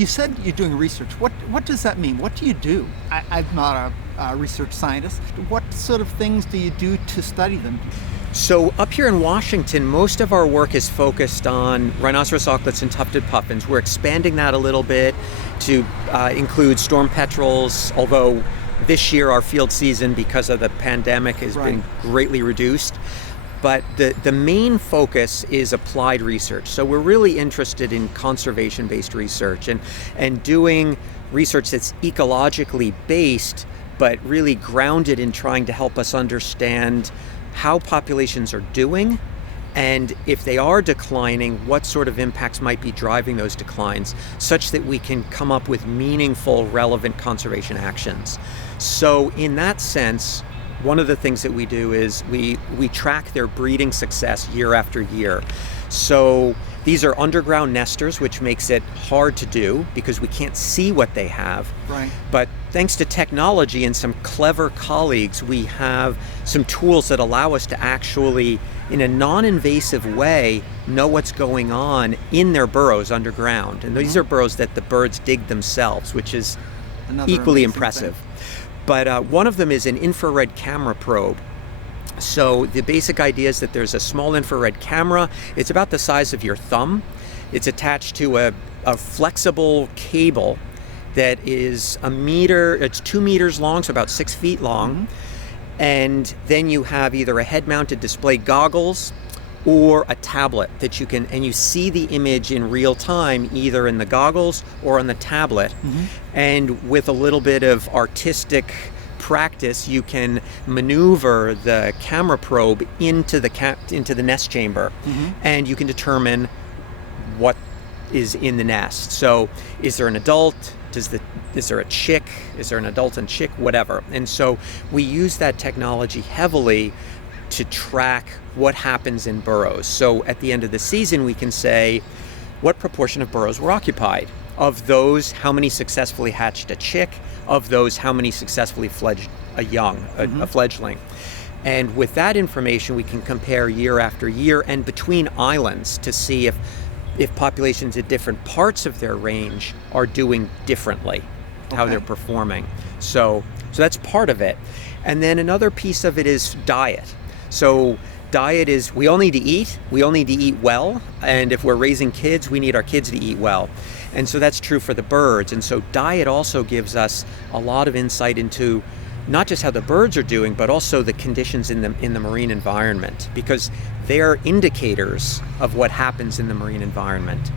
You said you're doing research. What does that mean? What do you do? I'm not a research scientist. What sort of things do you do to study them? So up here in Washington, most of our work is focused on rhinoceros auklets and tufted puffins. We're expanding that a little bit to include storm petrels, although this year our field season, because of the pandemic, has been greatly reduced. But the main focus is applied research. So we're really interested in conservation-based research and doing research that's ecologically based, but really grounded in trying to help us understand how populations are doing, and if they are declining, what sort of impacts might be driving those declines, such that we can come up with meaningful, relevant conservation actions. So in that sense, one of the things that we do is we track their breeding success year after year. So these are underground nesters, which makes it hard to do because we can't see what they have. Right. But thanks to technology and some clever colleagues, we have some tools that allow us to actually, in a non-invasive way, know what's going on in their burrows underground. And these are burrows that the birds dig themselves, which is equally impressive. But one of them is an infrared camera probe. So the basic idea is that there's a small infrared camera. It's about the size of your thumb. It's attached to a flexible cable that is it's 2 meters long, so about 6 feet long. And then you have either a head-mounted display goggles or a tablet that you can, and you see the image in real time, either in the goggles or on the tablet. And with a little bit of artistic practice, you can maneuver the camera probe into the nest chamber, and you can determine what is in the nest. So is there an adult? Is there a chick? Is there an adult and chick? Whatever. And so we use that technology heavily to track what happens in burrows. So at the end of the season, we can say what proportion of burrows were occupied. Of those, how many successfully hatched a chick? Of those, how many successfully fledged a young, a fledgling? And with that information, we can compare year after year and between islands to see if populations at different parts of their range are doing differently, how they're performing. So that's part of it. And then another piece of it is diet. So diet is, we all need to eat well, and if we're raising kids, we need our kids to eat well. And so that's true for the birds. And so diet also gives us a lot of insight into not just how the birds are doing, but also the conditions in the marine environment, because they are indicators of what happens in the marine environment.